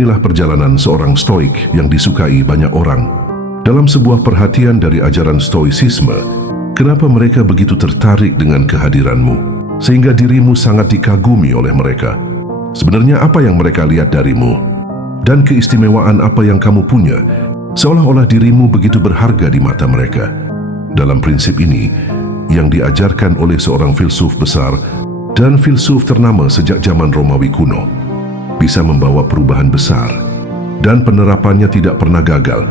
Inilah perjalanan seorang stoik yang disukai banyak orang. Dalam sebuah perhatian dari ajaran stoicisme, kenapa mereka begitu tertarik dengan kehadiranmu, sehingga dirimu sangat dikagumi oleh mereka? Sebenarnya apa yang mereka lihat darimu? Dan keistimewaan apa yang kamu punya, seolah-olah dirimu begitu berharga di mata mereka. Dalam prinsip ini, yang diajarkan oleh seorang filsuf besar dan filsuf ternama sejak zaman Romawi kuno, bisa membawa perubahan besar, dan penerapannya tidak pernah gagal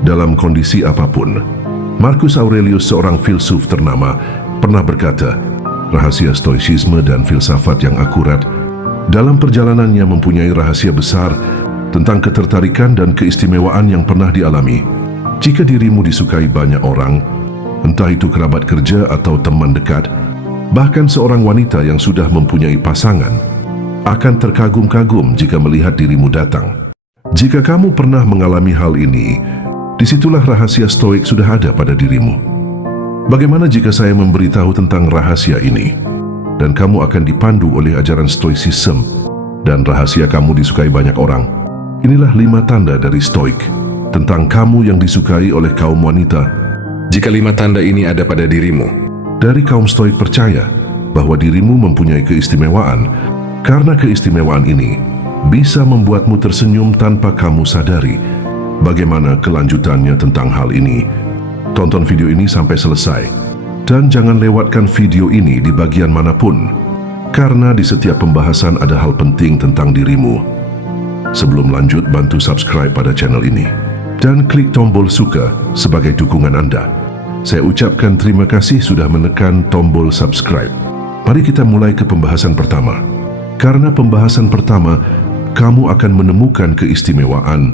dalam kondisi apapun. Marcus Aurelius, seorang filsuf ternama, pernah berkata, rahasia stoicisme dan filsafat yang akurat dalam perjalanannya mempunyai rahasia besar tentang ketertarikan dan keistimewaan yang pernah dialami. Jika dirimu disukai banyak orang, entah itu kerabat kerja atau teman dekat, bahkan seorang wanita yang sudah mempunyai pasangan, akan terkagum-kagum jika melihat dirimu datang. Jika kamu pernah mengalami hal ini, disitulah rahasia stoik sudah ada pada dirimu. Bagaimana jika saya memberitahu tentang rahasia ini, dan kamu akan dipandu oleh ajaran stoicism, dan rahasia kamu disukai banyak orang? Inilah 5 tanda dari stoik tentang kamu yang disukai oleh kaum wanita. Jika 5 tanda ini ada pada dirimu, dari kaum stoik percaya bahwa dirimu mempunyai keistimewaan, karena keistimewaan ini bisa membuatmu tersenyum tanpa kamu sadari. Bagaimana kelanjutannya tentang hal ini? Tonton video ini sampai selesai, dan jangan lewatkan video ini di bagian manapun, karena di setiap pembahasan ada hal penting tentang dirimu. Sebelum lanjut, bantu subscribe pada channel ini, dan klik tombol suka sebagai dukungan Anda. Saya ucapkan terima kasih sudah menekan tombol subscribe. Mari kita mulai ke pembahasan pertama. Karena pembahasan pertama, kamu akan menemukan keistimewaan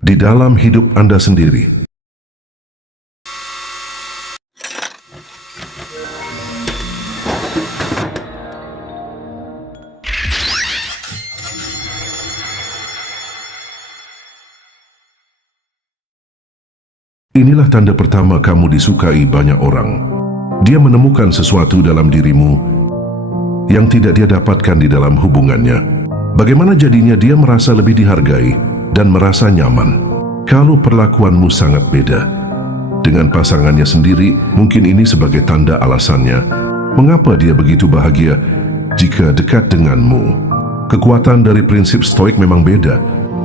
di dalam hidup Anda sendiri. Inilah tanda pertama kamu disukai banyak orang. Dia menemukan sesuatu dalam dirimu yang tidak dia dapatkan di dalam hubungannya. Bagaimana jadinya dia merasa lebih dihargai dan merasa nyaman kalau perlakuanmu sangat beda dengan pasangannya sendiri? Mungkin ini sebagai tanda alasannya mengapa dia begitu bahagia jika dekat denganmu. Kekuatan dari prinsip stoik memang beda.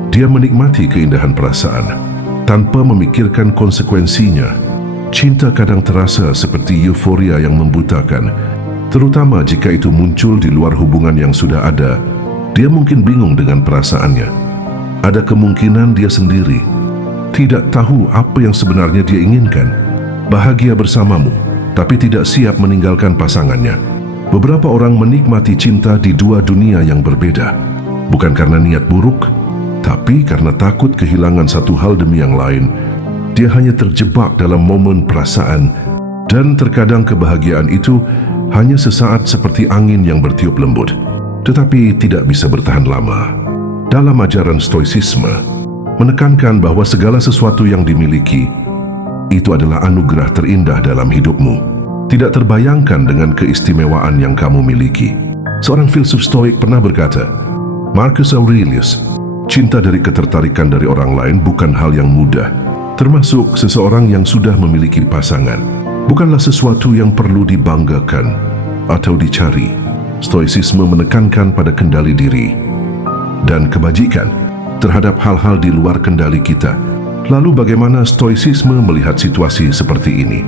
Dia menikmati keindahan perasaan tanpa memikirkan konsekuensinya. Cinta kadang terasa seperti euforia yang membutakan, terutama jika itu muncul di luar hubungan yang sudah ada. Dia mungkin bingung dengan perasaannya. Ada kemungkinan dia sendiri tidak tahu apa yang sebenarnya dia inginkan. Bahagia bersamamu, tapi tidak siap meninggalkan pasangannya. Beberapa orang menikmati cinta di 2 dunia yang berbeda, bukan karena niat buruk, tapi karena takut kehilangan satu hal demi yang lain. Dia hanya terjebak dalam momen perasaan, dan terkadang kebahagiaan itu hanya sesaat seperti angin yang bertiup lembut, tetapi tidak bisa bertahan lama. Dalam ajaran stoicisme, menekankan bahwa segala sesuatu yang dimiliki itu adalah anugerah terindah dalam hidupmu, tidak terbayangkan dengan keistimewaan yang kamu miliki. Seorang filsuf stoik pernah berkata, Marcus Aurelius, cinta dari ketertarikan dari orang lain bukan hal yang mudah, termasuk seseorang yang sudah memiliki pasangan. Bukanlah sesuatu yang perlu dibanggakan atau dicari. Stoicisme menekankan pada kendali diri dan kebajikan terhadap hal-hal di luar kendali kita. Lalu bagaimana stoicisme melihat situasi seperti ini?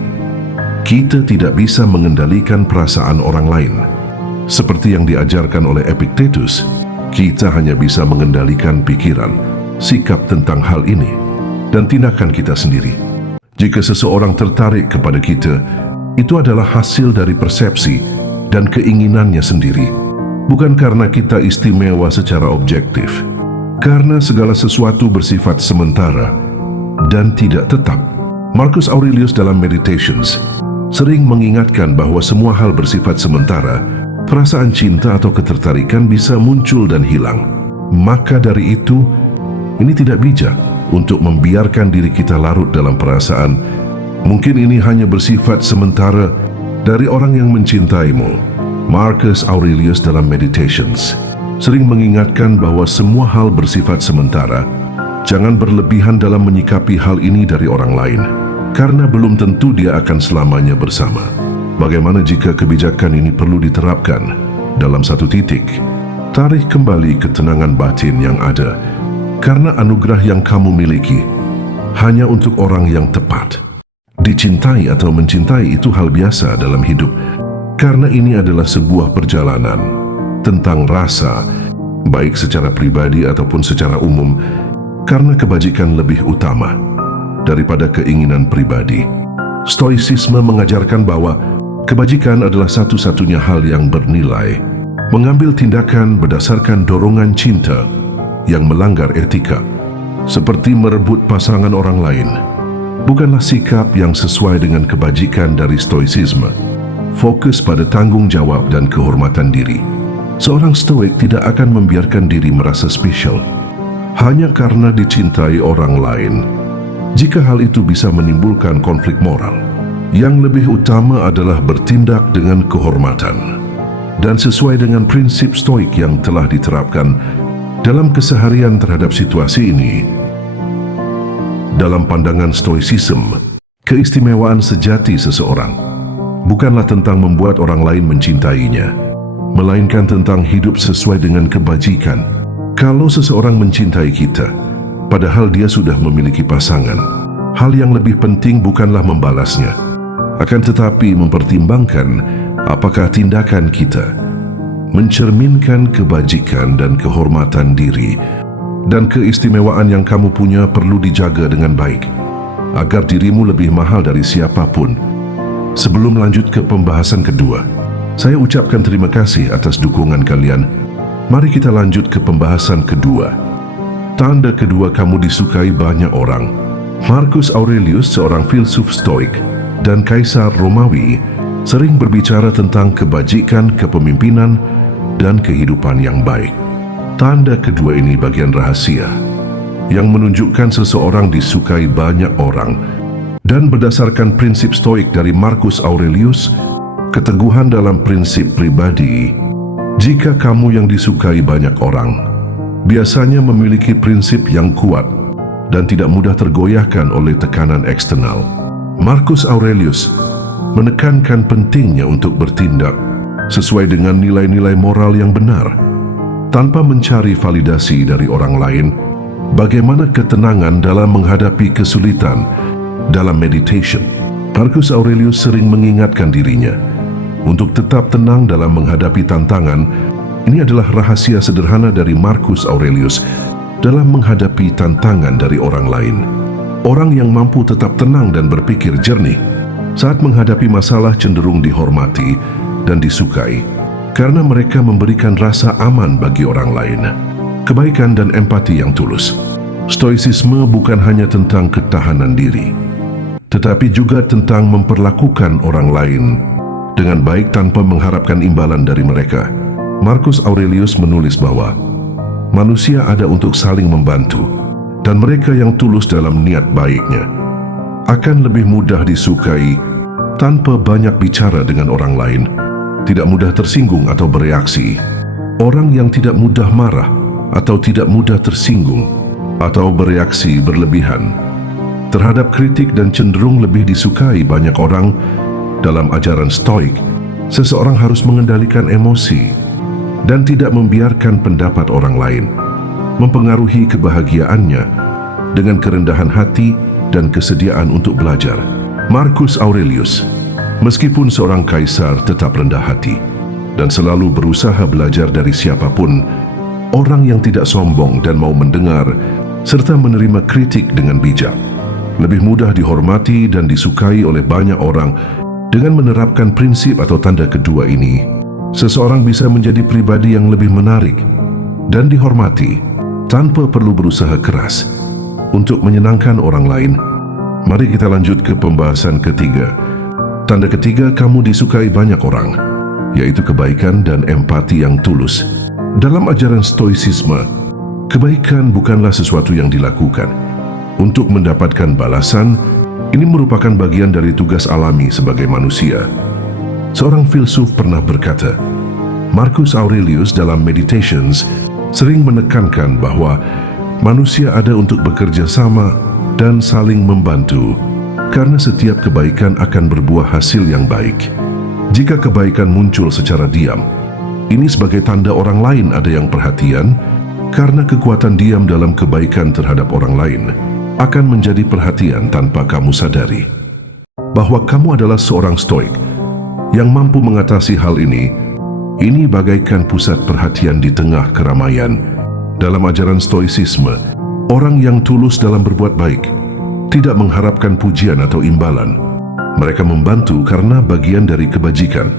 Kita tidak bisa mengendalikan perasaan orang lain. Seperti yang diajarkan oleh Epictetus, kita hanya bisa mengendalikan pikiran, sikap tentang hal ini, dan tindakan kita sendiri. Jika seseorang tertarik kepada kita, itu adalah hasil dari persepsi dan keinginannya sendiri, bukan karena kita istimewa secara objektif. Karena segala sesuatu bersifat sementara dan tidak tetap. Marcus Aurelius dalam Meditations sering mengingatkan bahwa semua hal bersifat sementara. Perasaan cinta atau ketertarikan bisa muncul dan hilang. Maka dari itu, ini tidak bijak untuk membiarkan diri kita larut dalam perasaan. Mungkin ini hanya bersifat sementara dari orang yang mencintaimu. Marcus Aurelius dalam Meditations. sering mengingatkan bahwa semua hal bersifat sementara. Jangan berlebihan dalam menyikapi hal ini dari orang lain, karena belum tentu dia akan selamanya bersama. Bagaimana jika kebijakan ini perlu diterapkan dalam satu titik? Tarik kembali ketenangan batin yang ada, karena anugerah yang kamu miliki hanya untuk orang yang tepat. Dicintai atau mencintai itu hal biasa dalam hidup, karena ini adalah sebuah perjalanan tentang rasa, baik secara pribadi ataupun secara umum, karena kebajikan lebih utama daripada keinginan pribadi. Stoicisme mengajarkan bahwa kebajikan adalah satu-satunya hal yang bernilai. Mengambil tindakan berdasarkan dorongan cinta yang melanggar etika, seperti merebut pasangan orang lain, bukanlah sikap yang sesuai dengan kebajikan dari stoicisme. Fokus pada tanggung jawab dan kehormatan diri. Seorang stoik tidak akan membiarkan diri merasa spesial hanya karena dicintai orang lain, jika hal itu bisa menimbulkan konflik moral. Yang lebih utama adalah bertindak dengan kehormatan dan sesuai dengan prinsip stoik yang telah diterapkan dalam keseharian terhadap situasi ini. Dalam pandangan stoicism, keistimewaan sejati seseorang bukanlah tentang membuat orang lain mencintainya, melainkan tentang hidup sesuai dengan kebajikan. Kalau seseorang mencintai kita, padahal dia sudah memiliki pasangan, hal yang lebih penting bukanlah membalasnya, akan tetapi mempertimbangkan apakah tindakan kita mencerminkan kebajikan dan kehormatan diri, dan keistimewaan yang kamu punya perlu dijaga dengan baik, agar dirimu lebih mahal dari siapapun. Sebelum lanjut ke pembahasan kedua, saya ucapkan terima kasih atas dukungan kalian. Mari kita lanjut ke pembahasan kedua. Tanda kedua kamu disukai banyak orang. Marcus Aurelius, seorang filsuf stoik dan kaisar Romawi, sering berbicara tentang kebajikan, kepemimpinan, dan kehidupan yang baik. Tanda kedua ini bagian rahasia yang menunjukkan seseorang disukai banyak orang. Dan berdasarkan prinsip stoik dari Marcus Aurelius, keteguhan dalam prinsip pribadi, jika kamu yang disukai banyak orang, biasanya memiliki prinsip yang kuat dan tidak mudah tergoyahkan oleh tekanan eksternal. Marcus Aurelius menekankan pentingnya untuk bertindak sesuai dengan nilai-nilai moral yang benar, tanpa mencari validasi dari orang lain. Bagaimana ketenangan dalam menghadapi kesulitan dalam meditation? Marcus Aurelius sering mengingatkan dirinya untuk tetap tenang dalam menghadapi tantangan. Ini adalah rahasia sederhana dari Marcus Aurelius dalam menghadapi tantangan dari orang lain. Orang yang mampu tetap tenang dan berpikir jernih saat menghadapi masalah cenderung dihormati dan disukai, karena mereka memberikan rasa aman bagi orang lain, kebaikan dan empati yang tulus. Stoicisme bukan hanya tentang ketahanan diri, tetapi juga tentang memperlakukan orang lain dengan baik tanpa mengharapkan imbalan dari mereka. Marcus Aurelius menulis bahwa manusia ada untuk saling membantu, dan mereka yang tulus dalam niat baiknya akan lebih mudah disukai tanpa banyak bicara dengan orang lain, tidak mudah tersinggung atau bereaksi. Orang yang tidak mudah marah atau tidak mudah tersinggung atau bereaksi berlebihan terhadap kritik dan cenderung lebih disukai banyak orang. Dalam ajaran stoik, seseorang harus mengendalikan emosi dan tidak membiarkan pendapat orang lain mempengaruhi kebahagiaannya, dengan kerendahan hati dan kesediaan untuk belajar. Marcus Aurelius, meskipun seorang kaisar, tetap rendah hati dan selalu berusaha belajar dari siapapun. Orang yang tidak sombong dan mau mendengar serta menerima kritik dengan bijak lebih mudah dihormati dan disukai oleh banyak orang. Dengan menerapkan prinsip atau tanda kedua ini, seseorang bisa menjadi pribadi yang lebih menarik dan dihormati tanpa perlu berusaha keras untuk menyenangkan orang lain. Mari kita lanjut ke pembahasan ketiga. Tanda ketiga kamu disukai banyak orang, yaitu kebaikan dan empati yang tulus. Dalam ajaran stoicisme, kebaikan bukanlah sesuatu yang dilakukan untuk mendapatkan balasan. Ini merupakan bagian dari tugas alami sebagai manusia. Seorang filsuf pernah berkata, Marcus Aurelius dalam Meditations sering menekankan bahwa manusia ada untuk bekerja sama dan saling membantu, karena setiap kebaikan akan berbuah hasil yang baik. Jika kebaikan muncul secara diam, ini sebagai tanda orang lain ada yang perhatian, karena kekuatan diam dalam kebaikan terhadap orang lain akan menjadi perhatian tanpa kamu sadari. Bahwa kamu adalah seorang stoik yang mampu mengatasi hal ini bagaikan pusat perhatian di tengah keramaian. Dalam ajaran stoicisme, orang yang tulus dalam berbuat baik tidak mengharapkan pujian atau imbalan. Mereka membantu karena bagian dari kebajikan,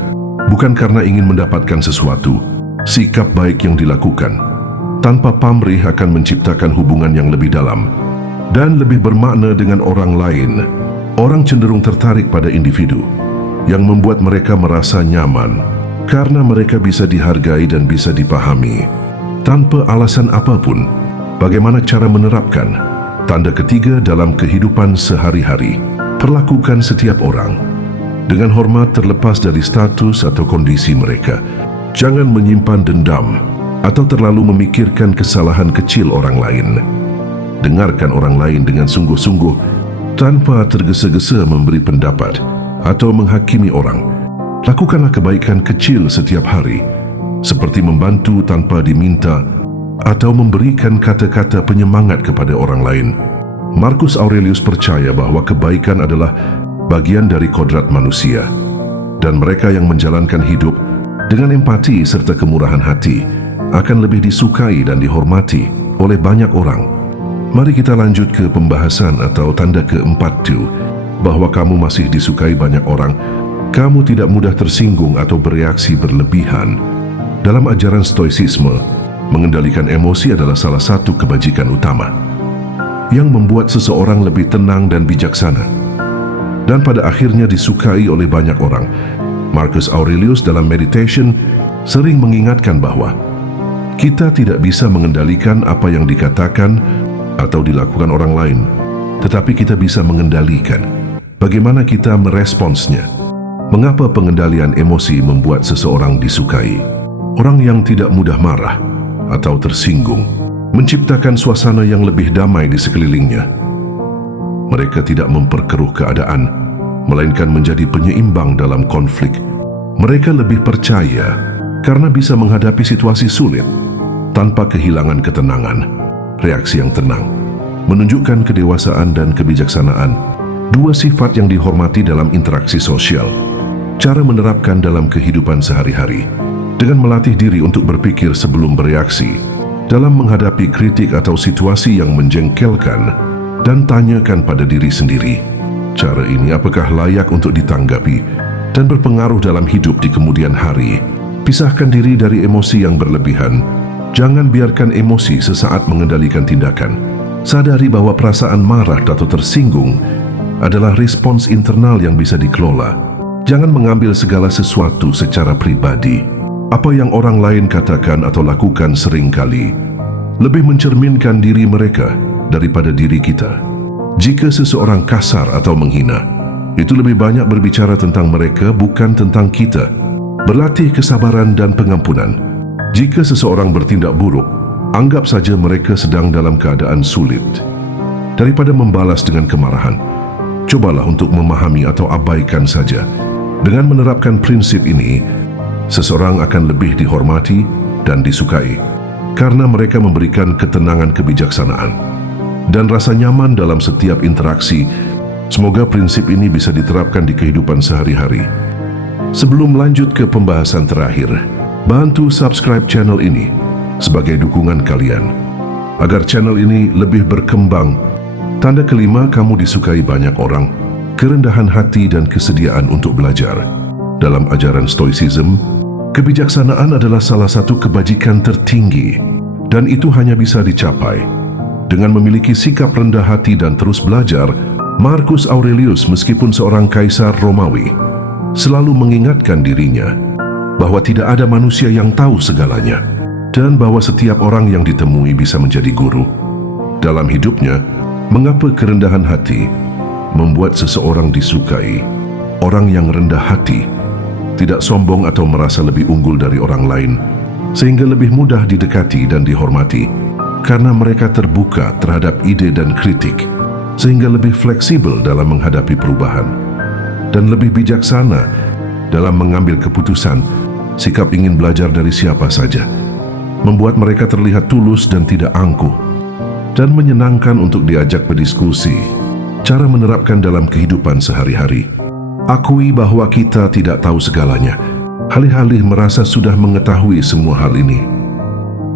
bukan karena ingin mendapatkan sesuatu. Sikap baik yang dilakukan tanpa pamrih akan menciptakan hubungan yang lebih dalam dan lebih bermakna dengan orang lain. Orang cenderung tertarik pada individu yang membuat mereka merasa nyaman, karena mereka bisa dihargai dan bisa dipahami tanpa alasan apapun. Bagaimana cara menerapkan tanda ketiga dalam kehidupan sehari-hari? Perlakukan setiap orang dengan hormat terlepas dari status atau kondisi mereka. Jangan menyimpan dendam atau terlalu memikirkan kesalahan kecil orang lain. Dengarkan orang lain dengan sungguh-sungguh tanpa tergesa-gesa memberi pendapat atau menghakimi orang. Lakukanlah kebaikan kecil setiap hari, seperti membantu tanpa diminta atau memberikan kata-kata penyemangat kepada orang lain. Marcus Aurelius percaya bahwa kebaikan adalah bagian dari kodrat manusia, dan mereka yang menjalankan hidup dengan empati serta kemurahan hati akan lebih disukai dan dihormati oleh banyak orang. Mari kita lanjut ke pembahasan atau tanda keempat, bahwa kamu masih disukai banyak orang. Kamu tidak mudah tersinggung atau bereaksi berlebihan. Dalam ajaran stoicisme, mengendalikan emosi adalah salah satu kebajikan utama yang membuat seseorang lebih tenang dan bijaksana, dan pada akhirnya disukai oleh banyak orang. Marcus Aurelius dalam Meditation sering mengingatkan bahwa kita tidak bisa mengendalikan apa yang dikatakan atau dilakukan orang lain, tetapi kita bisa mengendalikan bagaimana kita meresponsnya. Mengapa pengendalian emosi membuat seseorang disukai? Orang yang tidak mudah marah atau tersinggung menciptakan suasana yang lebih damai di sekelilingnya. Mereka tidak memperkeruh keadaan, melainkan menjadi penyeimbang dalam konflik. Mereka lebih percaya karena bisa menghadapi situasi sulit tanpa kehilangan ketenangan. Reaksi yang tenang menunjukkan kedewasaan dan kebijaksanaan, dua sifat yang dihormati dalam interaksi sosial. Cara menerapkan dalam kehidupan sehari-hari dengan melatih diri untuk berpikir sebelum bereaksi dalam menghadapi kritik atau situasi yang menjengkelkan, dan tanyakan pada diri sendiri, cara ini apakah layak untuk ditanggapi dan berpengaruh dalam hidup di kemudian hari. Pisahkan diri dari emosi yang berlebihan. Jangan biarkan emosi sesaat mengendalikan tindakan. Sadari bahwa perasaan marah atau tersinggung adalah respons internal yang bisa dikelola. Jangan mengambil segala sesuatu secara pribadi. Apa yang orang lain katakan atau lakukan seringkali lebih mencerminkan diri mereka daripada diri kita. Jika seseorang kasar atau menghina, itu lebih banyak berbicara tentang mereka, bukan tentang kita. Berlatih kesabaran dan pengampunan. Jika seseorang bertindak buruk, anggap saja mereka sedang dalam keadaan sulit. Daripada membalas dengan kemarahan, cobalah untuk memahami atau abaikan saja. Dengan menerapkan prinsip ini, seseorang akan lebih dihormati dan disukai karena mereka memberikan ketenangan, kebijaksanaan, dan rasa nyaman dalam setiap interaksi. Semoga prinsip ini bisa diterapkan di kehidupan sehari-hari. Sebelum lanjut ke pembahasan terakhir, bantu subscribe channel ini sebagai dukungan kalian agar channel ini lebih berkembang. Tanda kelima, kamu disukai banyak orang. Kerendahan hati dan kesediaan untuk belajar. Dalam ajaran stoicism, kebijaksanaan adalah salah satu kebajikan tertinggi, dan itu hanya bisa dicapai dengan memiliki sikap rendah hati dan terus belajar. Marcus Aurelius, meskipun seorang kaisar Romawi, selalu mengingatkan dirinya bahwa tidak ada manusia yang tahu segalanya, dan bahwa setiap orang yang ditemui bisa menjadi guru. Dalam hidupnya, mengapa kerendahan hati membuat seseorang disukai? Orang yang rendah hati tidak sombong atau merasa lebih unggul dari orang lain, sehingga lebih mudah didekati dan dihormati, karena mereka terbuka terhadap ide dan kritik, sehingga lebih fleksibel dalam menghadapi perubahan, dan lebih bijaksana dalam mengambil keputusan. Sikap ingin belajar dari siapa saja membuat mereka terlihat tulus dan tidak angkuh, dan menyenangkan untuk diajak berdiskusi. Cara menerapkan dalam kehidupan sehari-hari. Akui bahwa kita tidak tahu segalanya, alih-alih merasa sudah mengetahui semua hal ini.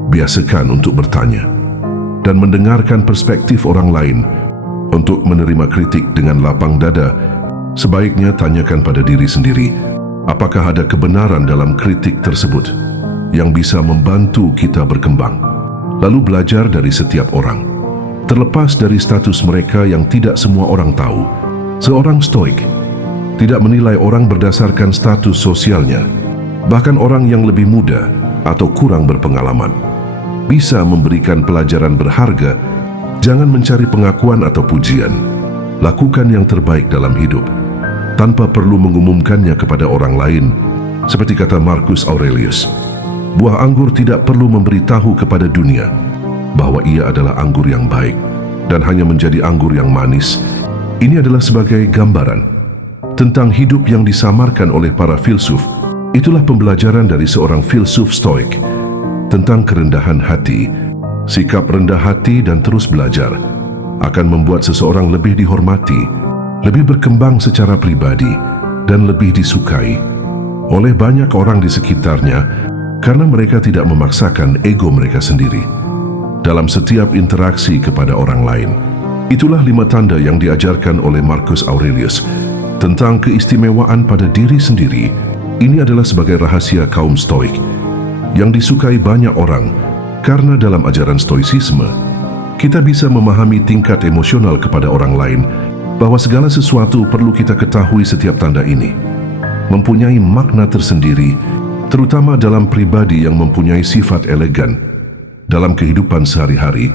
Biasakan untuk bertanya dan mendengarkan perspektif orang lain. Untuk menerima kritik dengan lapang dada, sebaiknya tanyakan pada diri sendiri, apakah ada kebenaran dalam kritik tersebut yang bisa membantu kita berkembang? Lalu belajar dari setiap orang, terlepas dari status mereka yang tidak semua orang tahu. Seorang stoik tidak menilai orang berdasarkan status sosialnya, bahkan orang yang lebih muda atau kurang berpengalaman bisa memberikan pelajaran berharga. Jangan mencari pengakuan atau pujian. Lakukan yang terbaik dalam hidup tanpa perlu mengumumkannya kepada orang lain. Seperti kata Marcus Aurelius, buah anggur tidak perlu memberitahu kepada dunia bahwa ia adalah anggur yang baik dan hanya menjadi anggur yang manis. Ini adalah sebagai gambaran tentang hidup yang disamarkan oleh para filsuf. Itulah pembelajaran dari seorang filsuf stoik tentang kerendahan hati. Sikap rendah hati dan terus belajar akan membuat seseorang lebih dihormati, lebih berkembang secara pribadi, dan lebih disukai oleh banyak orang di sekitarnya karena mereka tidak memaksakan ego mereka sendiri dalam setiap interaksi kepada orang lain. Itulah 5 tanda yang diajarkan oleh Marcus Aurelius tentang keistimewaan pada diri sendiri. Ini adalah sebagai rahasia kaum stoik yang disukai banyak orang, karena dalam ajaran stoicisme kita bisa memahami tingkat emosional kepada orang lain, bahwa segala sesuatu perlu kita ketahui. Setiap tanda ini mempunyai makna tersendiri, terutama dalam pribadi yang mempunyai sifat elegan dalam kehidupan sehari-hari.